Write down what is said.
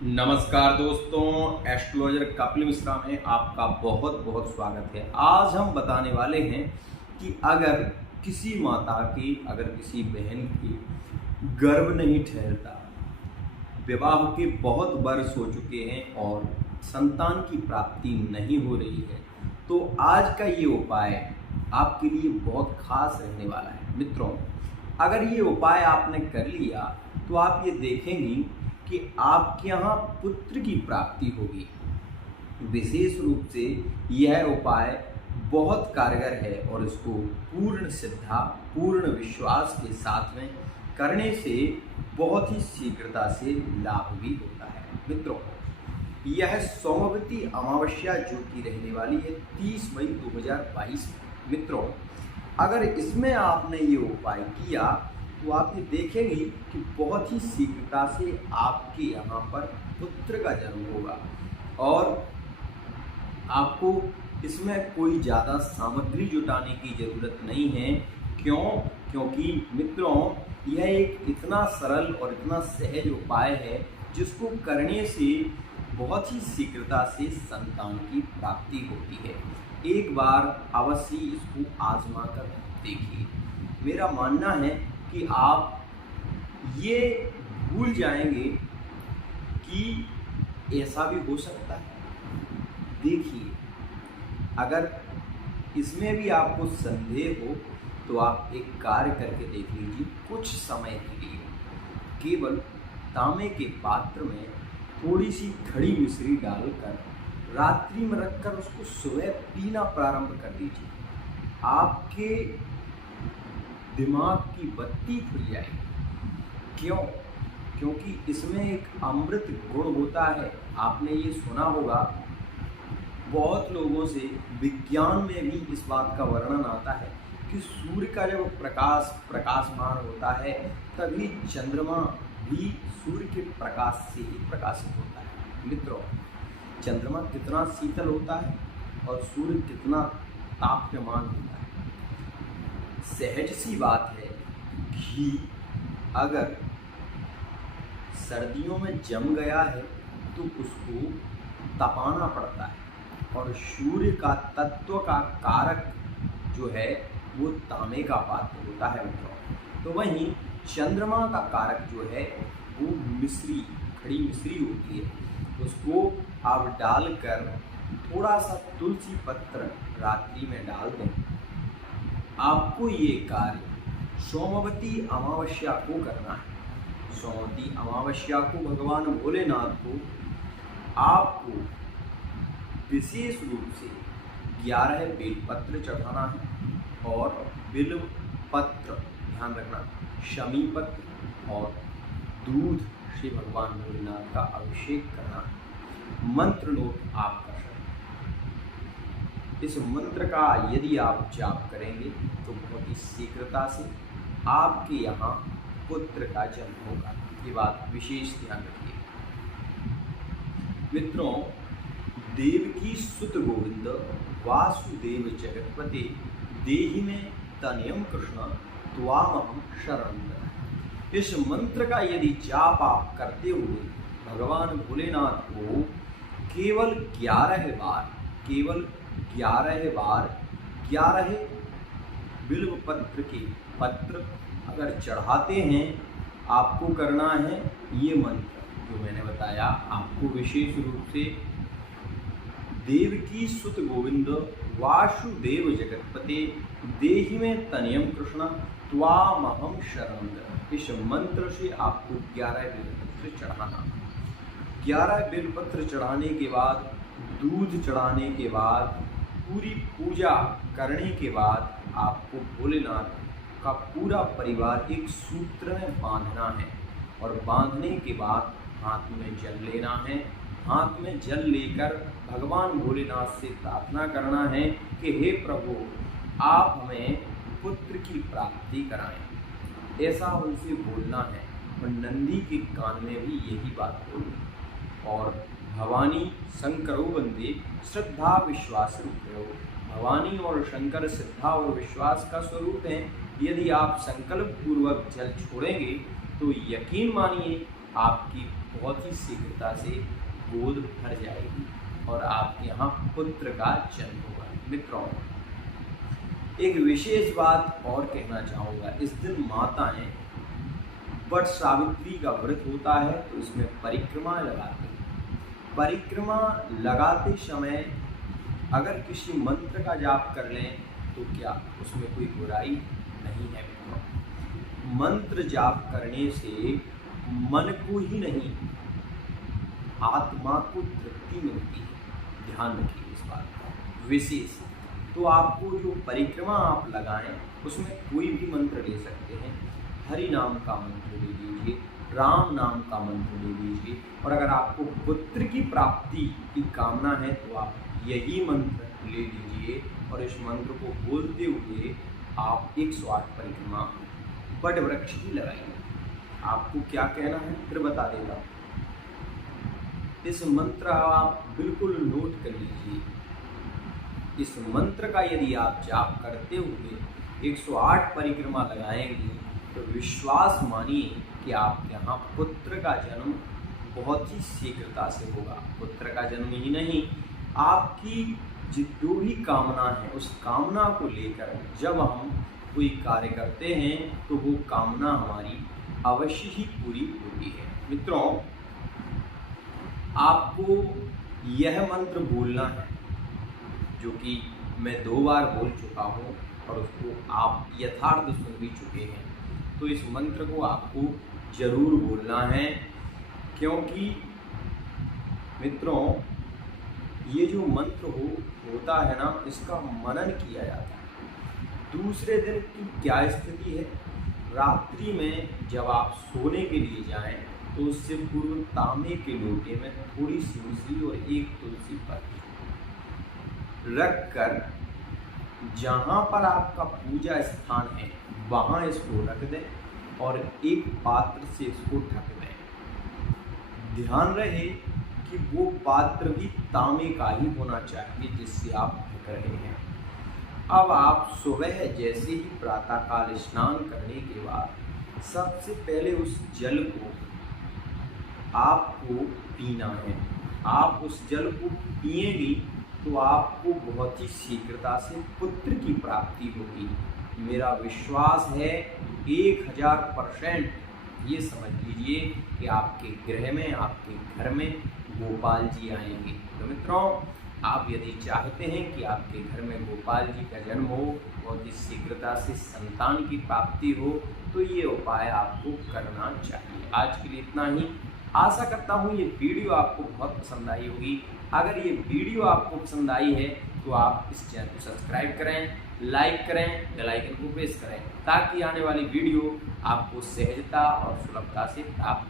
नमस्कार दोस्तों, एस्ट्रोलॉजर कपिल मिश्रा में आपका बहुत बहुत स्वागत है। आज हम बताने वाले हैं कि अगर किसी माता की, अगर किसी बहन की गर्भ नहीं ठहरता, विवाह के बहुत वर्ष हो चुके हैं और संतान की प्राप्ति नहीं हो रही है, तो आज का ये उपाय आपके लिए बहुत खास रहने वाला है। मित्रों, अगर ये उपाय आपने कर लिया तो आप ये देखेंगी कि आपके यहाँ पुत्र की प्राप्ति होगी। विशेष रूप से यह उपाय बहुत कारगर है और इसको पूर्ण श्रद्धा, पूर्ण विश्वास के साथ में करने से बहुत ही शीघ्रता से लाभ भी होता है। मित्रों, यह सोमवती अमावस्या जो की रहने वाली है 30 मई 2022 में। मित्रों, अगर इसमें आपने ये उपाय किया तो आप ये देखेंगे कि बहुत ही शीघ्रता से आपके यहाँ पर पुत्र का जन्म होगा और आपको इसमें कोई ज़्यादा सामग्री जुटाने की ज़रूरत नहीं है। क्योंकि मित्रों, यह एक इतना सरल और इतना सहज उपाय है जिसको करने से बहुत ही शीघ्रता से संतान की प्राप्ति होती है। एक बार अवश्य इसको आजमा कर देखिए। मेरा मानना है कि आप ये भूल जाएंगे कि ऐसा भी हो सकता है। देखिए, अगर इसमें भी आपको संदेह हो तो आप एक कार्य करके देख लीजिए। कुछ समय के लिए केवल तांबे के पात्र में थोड़ी सी खड़ी मिश्री डालकर रात्रि में रखकर उसको सुबह पीना प्रारंभ कर दीजिए। आपके दिमाग की बत्ती खुल जाएगी। क्योंकि इसमें एक अमृत गुण होता है। आपने ये सुना होगा, बहुत लोगों से विज्ञान में भी इस बात का वर्णन आता है कि सूर्य का जब प्रकाशमान होता है तभी चंद्रमा भी सूर्य के प्रकाश से ही प्रकाशित होता है। मित्रों, चंद्रमा कितना शीतल होता है और सूर्य कितना ताप्यमान होता है। सहज सी बात है, घी अगर सर्दियों में जम गया है तो उसको तपाना पड़ता है और सूर्य का तत्व का कारक जो है वो तांबे का पात्र होता है। मित्रों, तो वहीं चंद्रमा का कारक जो है वो मिश्री, खड़ी मिश्री होती है। उसको आप डालकर थोड़ा सा तुलसी पत्र रात्रि में डाल दें। आपको ये कार्य सोमवती अमावस्या को करना है। सोमवती अमावस्या को भगवान भोलेनाथ को आपको विशेष रूप से 11 बेलपत्र चढ़ाना है और बिल्व पत्र, ध्यान रखना, शमी पत्र और दूध से भगवान भोलेनाथ का अभिषेक करना है। मंत्र नोट आप कर सकते हैं। इस मंत्र का यदि आप जाप करेंगे तो बहुत ही शीघ्रता से आपके यहाँ पुत्र का जन्म होगा। ये बात विशेष ध्यान रखिए। मित्रों, देवकी सुत गोविंद वासुदेव जगतपते देहि में तनयम कृष्ण त्वामहं शरणं। इस मंत्र का यदि जाप आप करते हुए भगवान भोलेनाथ को केवल 11 बार 11 बिल्व पत्र के पत्र अगर चढ़ाते हैं, आपको करना है ये मंत्र जो मैंने बताया। आपको विशेष रूप से देवकी सुत गोविंद वासुदेव जगतपते देहि में तनयम कृष्ण त्वामहं शरणं, इस मंत्र से आपको 11 बिल्वपत्र चढ़ाना। 11 बिल्वपत्र चढ़ाने के बाद, दूध चढ़ाने के बाद, पूरी पूजा करने के बाद आपको भोलेनाथ का पूरा परिवार एक सूत्र में बांधना है और बांधने के बाद हाथ में जल लेना है। हाथ में जल लेकर भगवान भोलेनाथ से प्रार्थना करना है कि हे प्रभु, आप हमें पुत्र की प्राप्ति कराएं। ऐसा उनसे बोलना है और नंदी के कान में भी यही बात बोलनी। और भवानी शंकरो वंदे श्रद्धा विश्वास रूपयो। भवानी और शंकर श्रद्धा और विश्वास का स्वरूप है। यदि आप संकल्प पूर्वक जल छोड़ेंगे तो यकीन मानिए आपकी बहुत ही शीघ्रता से गोद भर जाएगी और आपके यहाँ पुत्र का जन्म होगा। मित्रों, एक विशेष बात और कहना चाहूँगा, इस दिन माताएं वट सावित्री का व्रत होता है तो इसमें परिक्रमा लगाते हैं। परिक्रमा लगाते समय अगर किसी मंत्र का जाप कर लें तो क्या उसमें कोई बुराई नहीं है। मंत्र जाप करने से मन को ही नहीं, आत्मा को तृप्ति मिलती है। ध्यान रखिए इस बात का विशेष। तो आपको जो परिक्रमा आप लगाएं उसमें कोई भी मंत्र ले सकते हैं। हरि नाम का मंत्र ले लीजिए, राम नाम का मंत्र ले लीजिए, और अगर आपको पुत्र की प्राप्ति की कामना है तो आप यही मंत्र ले लीजिए और इस मंत्र को बोलते हुए आप 108 परिक्रमा बट वृक्ष की लगाइए। आपको क्या कहना है फिर बता देता हूँ। इस मंत्र आप बिल्कुल नोट कर लीजिए। इस मंत्र का यदि आप जाप करते हुए 108 परिक्रमा लगाएंगे तो विश्वास मानिए कि आप यहाँ पुत्र का जन्म बहुत ही शीघ्रता से होगा। पुत्र का जन्म ही नहीं, आपकी जो भी कामना है उस कामना को लेकर जब हम कोई कार्य करते हैं तो वो कामना हमारी अवश्य ही पूरी होती है। मित्रों, आपको यह मंत्र बोलना है जो कि मैं 2 बार बोल चुका हूँ और उसको आप यथार्थ सुन भी चुके हैं। तो इस मंत्र को आपको जरूर बोलना है, क्योंकि मित्रों ये जो मंत्र होता है ना, इसका मनन किया जाता है। दूसरे दिन की क्या स्थिति है, रात्रि में जब आप सोने के लिए जाएं तो उससे पूर्व तांबे के लोटे में थोड़ी सी तुलसी और एक तुलसी पत्र रखकर जहाँ पर आपका पूजा स्थान है वहाँ इसको रख दें और एक पात्र से इसको ढक दें। ध्यान रहे कि वो पात्र भी तांबे का ही होना चाहिए जिससे आप ढक रहे हैं। अब आप सुबह जैसे ही प्रातःकाल स्नान करने के बाद सबसे पहले उस जल को आपको पीना है। आप उस जल को पिएंगी तो आपको बहुत ही शीघ्रता से पुत्र की प्राप्ति होगी। मेरा विश्वास है 1000% ये समझ लीजिए कि आपके गृह में, आपके घर में गोपाल जी आएंगे। तो मित्रों, आप यदि चाहते हैं कि आपके घर में गोपाल जी का जन्म हो, बहुत ही शीघ्रता से संतान की प्राप्ति हो, तो ये उपाय आपको करना चाहिए। आज के लिए इतना ही। आशा करता हूँ ये वीडियो आपको बहुत पसंद आई होगी। अगर ये वीडियो आपको पसंद आई है तो आप इस चैनल को सब्सक्राइब करें, लाइक करें, बेल आइकन को प्रेस करें ताकि आने वाली वीडियो आपको सहजता और सुलभता से प्राप्त